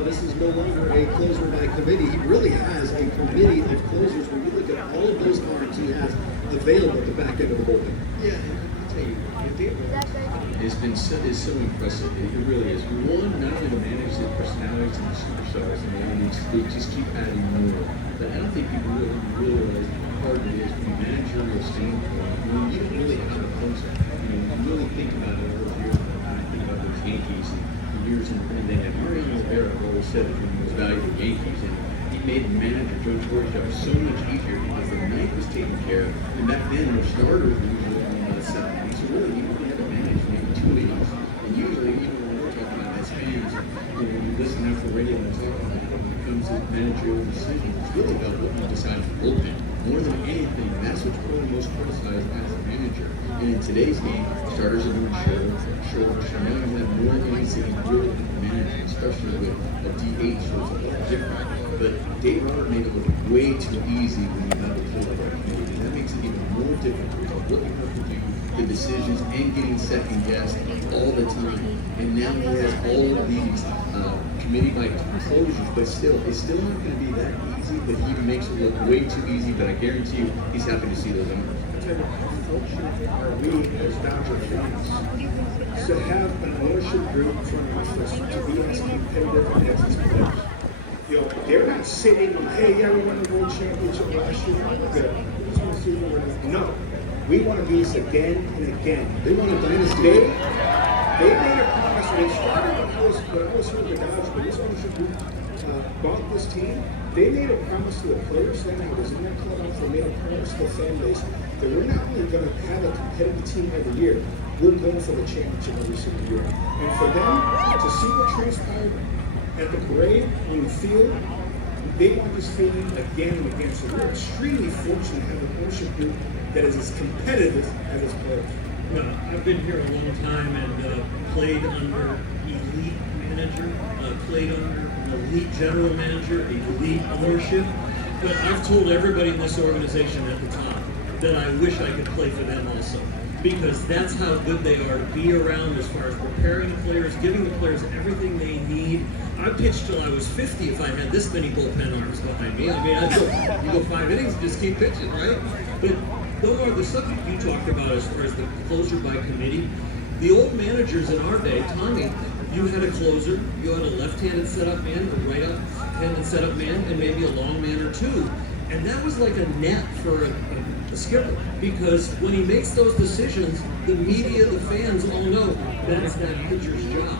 This is no longer a closer by committee. He really has a committee of closers when you look at all of those arms he has available at the back end of the bullpen. Yeah, I'll tell you, it's been so impressive. It really is. One, not only to manage the personalities and the superstars, and they just keep adding more. But I don't think people really realize how hard it is from a managerial standpoint. When you don't really have a closer, you really think about it over here. When I think about those Yankees. Years and they have Mariano Rivera always said it was the most valuable Yankees, and he made manager Joe Torre's job so much easier because the ninth was taken care of, and back then their starters were usually in the seventh. So really, you only had to manage maybe 2 innings, and usually, even when we're talking about as fans, when you listen out for radio and talk about it, when it comes to managerial decisions, it's really about what you decide for bullpen. More than anything, that's what's really most criticized as a manager. And in today's game, starters are doing shorter. So now you have more innings that you really manage, especially with a DH, so it's a little different. But Dave Robert made it look way too easy when you have a closer by committee. And that makes it even more difficult of what you have to do, the decisions, and getting second guessed all the time. And now he has all of these committee by closures, but still, it's still not going to be that easy, but he makes it look way too easy, but I guarantee you, he's happy to see those numbers. How fortunate are we as Dodger fans to have an ownership group from office to be as competitive as these players? You know, they're not sitting on, hey, yeah, we won the World Championship last year, we're good. We just want to see what we're doing. No, we want to do this again and again. They want a dynasty. They made a promise. They started when I was here with the Dodgers, but this ownership group bought this team. They made a promise to the players then, I was in that clubhouse, they made a promise to the fan base that we're not only going to have a competitive team every year, we're going for the championship every single year. And for them to see what transpired at the parade, on the field, they want this feeling again and again. So we're extremely fortunate to have an ownership group that is as competitive as its players. I've been here a long time and played under elite manager, played under an elite general manager, elite ownership. But I've told everybody in this organization at the top that I wish I could play for them also. Because that's how good they are to be around as far as preparing the players, giving the players everything they need. I pitched till I was 50 if I had this many bullpen arms behind me. I mean, you go 5 innings, just keep pitching, right? But the subject you talked about as far as the closer by committee, the old managers in our day, Tommy, you had a closer, you had a left-handed setup man, a right-handed setup man, and maybe a long man or two. And that was like a net for a skipper, because when he makes those decisions, the media, the fans all know that's that pitcher's job.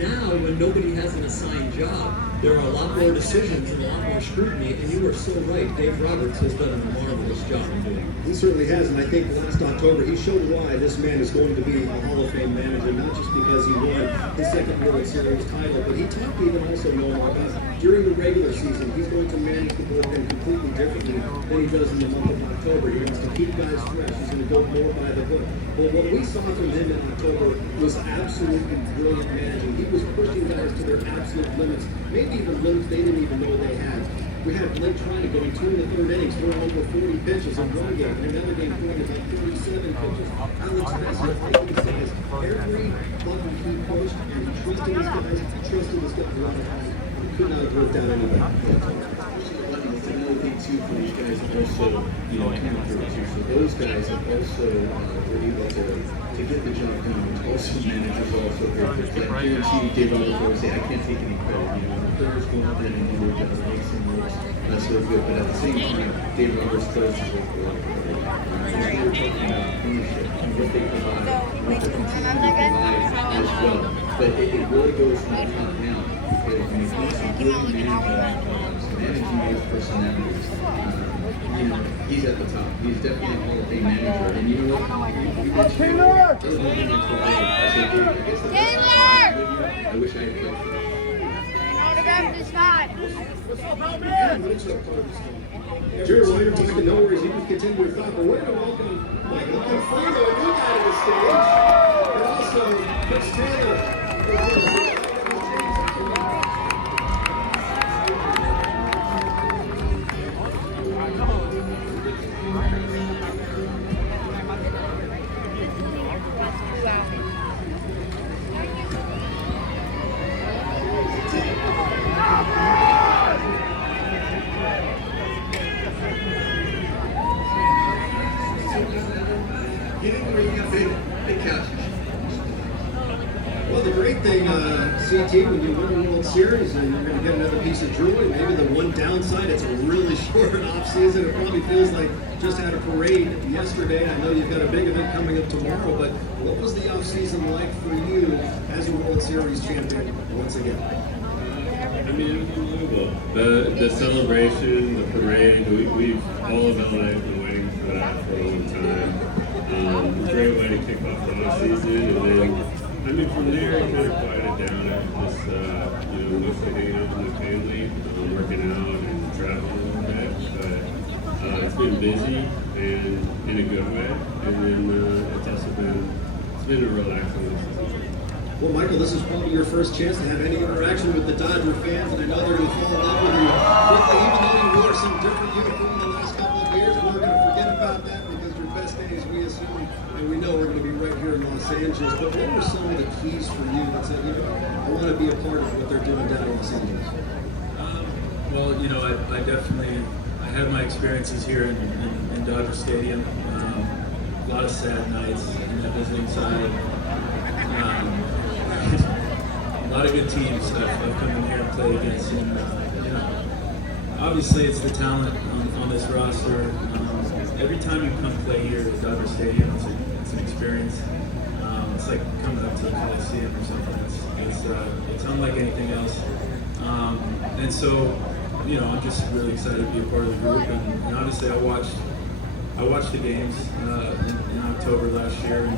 Now, when nobody has an assigned job, there are a lot more decisions and a lot more scrutiny, and you are so right. Dave Roberts has done a marvelous job in doing it. He certainly has, and I think last October he showed why this man is going to be a Hall of Fame manager, not just because he won his second World Series title, but he talked even also about during the regular season, he's going to manage the bullpen completely differently than he does in the month of October. He wants to keep guys fresh. He's going to go more by the book. But what we saw from him in October was absolutely brilliant managing. He was pushing guys to their absolute limits, maybe even limits they didn't even know they had. We had Blake trying to go in 2 and a 3rd innings, throwing over 40 pitches in one game, and another game throwing about 37 pitches. Alex Messer taking his guys every button he pushed, and he trusted his guys, He could not have worked out any better. It's another thing too for these guys also, coming through too. So those guys have also were able to get the job done. Also managers also very quick. I guarantee you, Dave Roberts always say, I can't take any credit. The players go out there and do their job, make some moves. That's so good. But at the same time, Dave Roberts closes his work. We're talking about ownership and what they provide, what they continue to provide as well. But it really goes from the top down. When it comes to good managing those personalities, he's at the top. He's definitely a Hall of Fame manager. And you know what? Taylor! I wish I had played for him. Autograph this time. Jerry Ryder talking no worries. He was continuing to talk. But we're going to welcome Michael Conforto, a new guy to the stage. And also Chris Taylor. World Series, and you're going to get another piece of jewelry. Maybe the one downside, it's a really short off-season. It probably feels like just had a parade yesterday. I know you've got a big event coming up tomorrow, but what was the off-season like for you as a World Series champion once again? I mean, it was unbelievable. The celebration, the parade, we've all of LA have been waiting for that for a long time. A great way to kick off the off season, and then I mean from there it kind of quieted down after this, mostly hanging out with my family, working out and traveling a little bit. But it's been busy and in a good way, and then it's also been a relaxing season. Well, Michael, this is probably your first chance to have any interaction with the Dodger fans, and I know they're going to fall in love with you quickly. Even though you wore some different uniform the last couple of years, we're going to forget about that because your best days, we assume, and we know we're going to be right here in Los Angeles. But what were some of the keys for you that said, I want to be a part of what they're doing down in Los Angeles? Well, I definitely had my experiences here in Dodger Stadium. A lot of sad nights in the visiting side. A lot of good teams I've come in here and played against, and obviously it's the talent on this roster. Every time you come play here at Dodger Stadium, it's an experience. It's like coming up to the Coliseum or something. It's unlike anything else. And so, I'm just really excited to be a part of the group. And obviously, I watched the games in October last year, and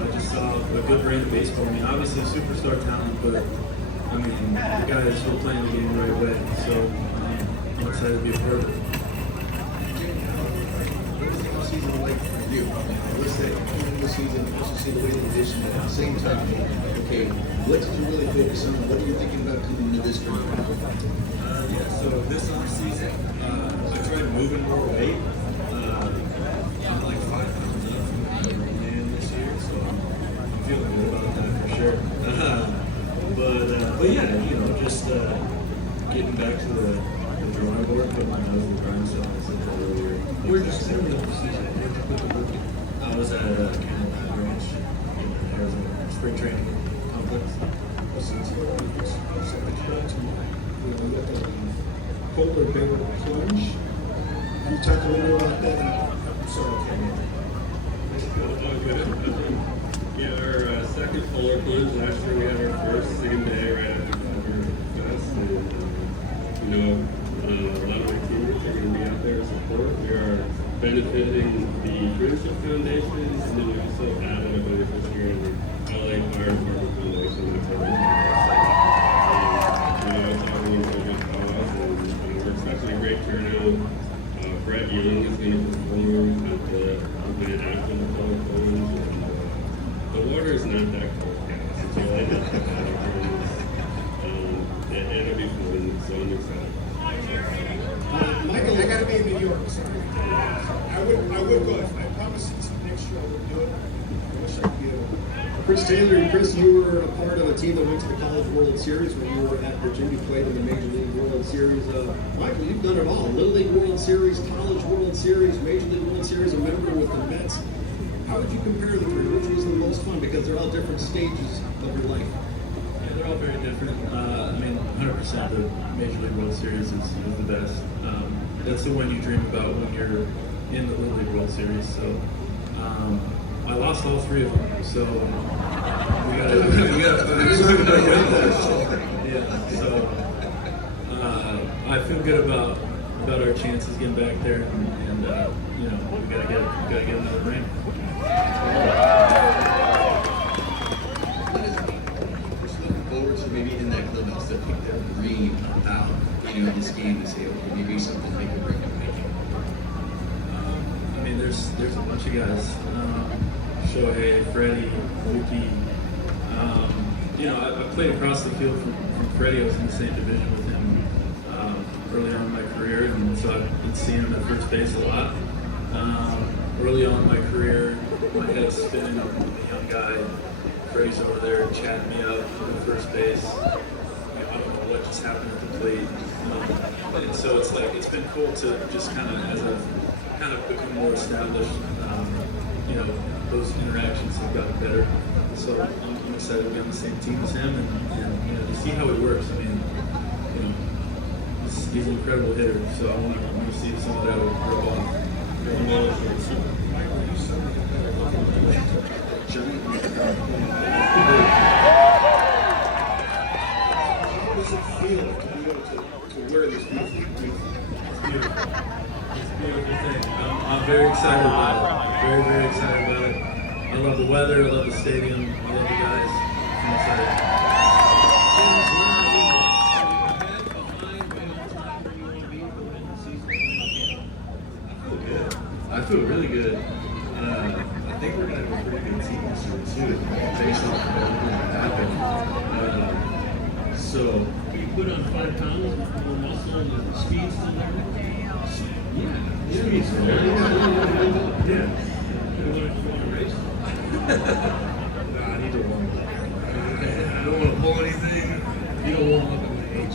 I just saw a good brand of baseball. I mean, obviously superstar talent, but I mean, the guys who are playing the game the right way. So I'm excited to be a part of it. What was the offseason like for you? What's that end of the season? Also see the way the division, but at the same time, okay, what did you really focus on? What are you thinking about coming into this spring? So this offseason, I tried moving more weight. I'm like 5 pounds up from the man this year, so I'm feeling good about that for sure. But yeah, just getting back to the drawing board, putting my nose in the grindstone, as I said earlier. Where'd you start the season? Where'd you put the work in? I was at Canada Ranch in Arizona, spring training complex. Polar bear plunge. Can you talk a little about that? I'm sorry, Yeah, our second polar plunge. Last year we had our first same day right after Dodger Fest, and a lot of my teammates are going to be out there to support. We are benefiting the Friendship Foundation, and then we also added a bunch this year in the LA Fire Department Foundation. That's our it's all going to a good cause, and we're expecting a great turnout. Brett Young is going to perform at the event after the polar plunge. The water is not that cold, guys. It's really not that bad. It'll be fun, so I'm excited. Michael, I gotta be in New York, sorry. I would go. If I promise next year I would do it. I wish I could be able to. Chris Taylor, and Chris, you were a part of a team that went to the College World Series when you were at Virginia, played in the Major League World Series. Michael, you've done it all. Little League World Series, College World Series, Major League World Series, a member with the Mets. How would you compare the three? Which was the most fun? Because they're all different stages of your life. Yeah, they're all very different. I mean, 100% the Major League World Series is the best. That's the one you dream about when you're in the Little League World Series. So I lost all three of them. So we got to yeah. So I feel good about our chances getting back there, and we gotta get another ring. What is it? We're looking forward to maybe in that clubhouse that pick their green out, this game to say, okay, maybe something they can bring to making. I mean, there's a bunch of guys. Shohei, Freddie, Mookie. I played across the field from Freddie. I was in the same division with him early on in my career, and so I've been seeing him at first base a lot. Early on in my career, my head's spinning up with a young guy. Freddie's over there chatting me up at first base. I don't know what just happened at the plate. And so it's been cool to just kind of, as I've kind of become more established, those interactions have gotten better. So I'm excited to be on the same team as him and to see how it works. I mean, he's an incredible hitter. So I want to see some of that rub off. How does it feel to be able to wear this beautiful? It's beautiful. It's a beautiful thing. I'm very excited about it. Very, very excited about it. I love the weather. I love the stadium. I love the guys. I'm excited. I feel really good. I think we're going to have a pretty good team this year, too, based off of everything that happened. So, You put on 5 pounds with more muscle and the speed's still there? yeah, speed's there. Yeah. You want to race? I need to warm up. I don't want to pull anything. You don't warm up at my age.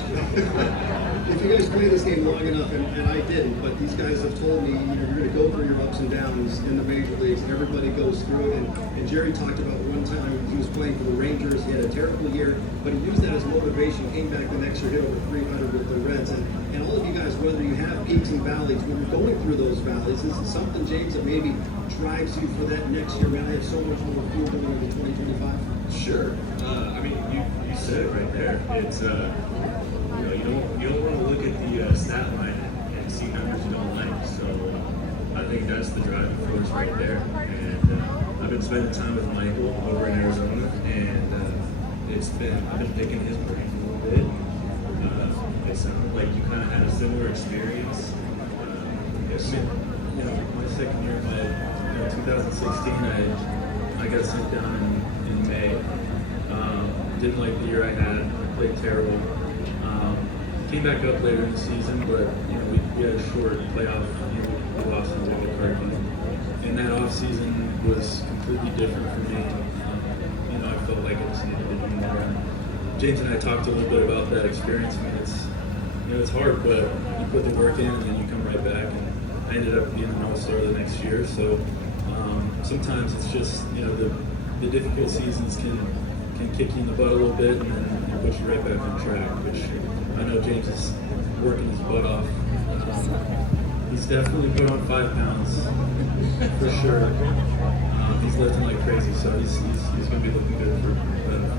If you guys play this game long enough, and I didn't, but these guys have told me you're going to go through your ups and downs in the major leagues. Everybody goes through it. And Jerry talked about one time he was playing for the Rangers. He had a terrible year, but he used that as motivation. Came back the next year, hit over 300 with the Reds. And all of you guys, whether you have peaks and valleys, when you're going through those valleys, is it something, James, that maybe drives you for that next year? Man, I have so much more fuel going into 2025. Sure. I mean, you said it right there. It's you don't want to look at the stat line and see numbers you don't like. So I think that's the driving force right there. And I've been spending time with Michael over in Arizona, and I've been picking his brain a little bit. It sounded like you kind of had a similar experience. Yes. My second year, 2016, I got sent down in May. Didn't like the year I had. I played terrible. Came back up later in the season, but we had a short playoff. We lost in the wild card game, and that off season was completely different for me. I felt like I just needed to do more. And James and I talked a little bit about that experience. I mean, it's hard, but you put the work in, and then you come right back. And I ended up being an all-star the next year. So sometimes it's just the difficult seasons can kick you in the butt a little bit and then push you right back on track, which I know James is working his butt off. He's definitely put on 5 pounds, for sure. He's lifting like crazy, so he's going to be looking good for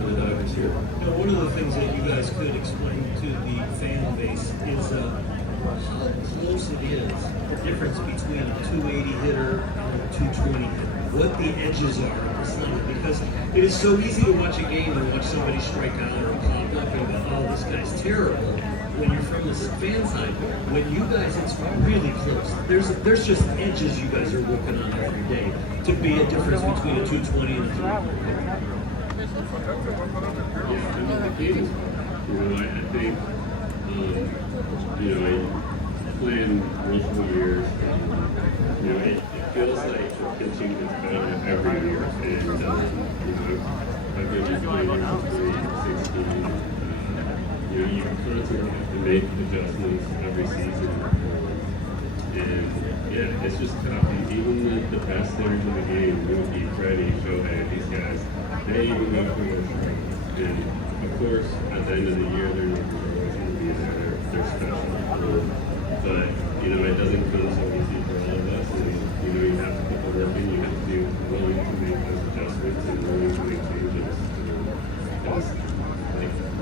the Dodgers here. Now, one of the things that you guys could explain to the fan base is how close it is, the difference between a 280 hitter and a 220 hitter. What the edges are of this number, because it is so easy to watch a game and watch somebody strike out or pop up and go, oh, this guy's terrible. When you're from the fan side, when you guys, it's really close. There's just edges you guys are working on every day to be a difference between a 220 and a 300. Yeah, the key is, I think, playing multiple years, it feels like pitching is better every year. And, I've been playing here since 2016. You constantly have to make adjustments every season. And, yeah, it's just tough. And even the best hitters in the game, Mookie, Freddie, Shohei, these guys, they even go through those struggles. And, of course, at the end of the year, they're always going to be there. They're special. But, it doesn't come so easy for all of us. And, you have to put the work in. You have to be willing to make those adjustments and willing to make changes. Because,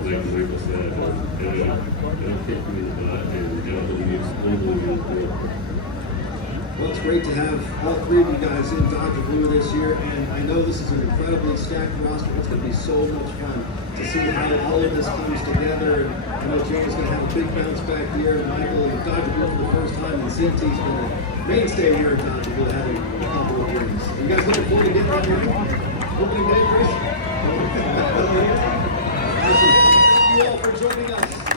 like Michael said, it'll kick you in the butt and it'll use globally. Well, it's great to have all three of you guys in Dodger Blue this year, and I know this is an incredibly stacked roster. It's going to be so much fun to see how all of this comes together. And I know James is going to have a big bounce back year. Michael and Dodger Blue for the first time, and CT's been a mainstay here in Dodger Blue, having a couple of rings. You guys looking forward to getting out here? Opening day, Chris? Thank you all for joining us.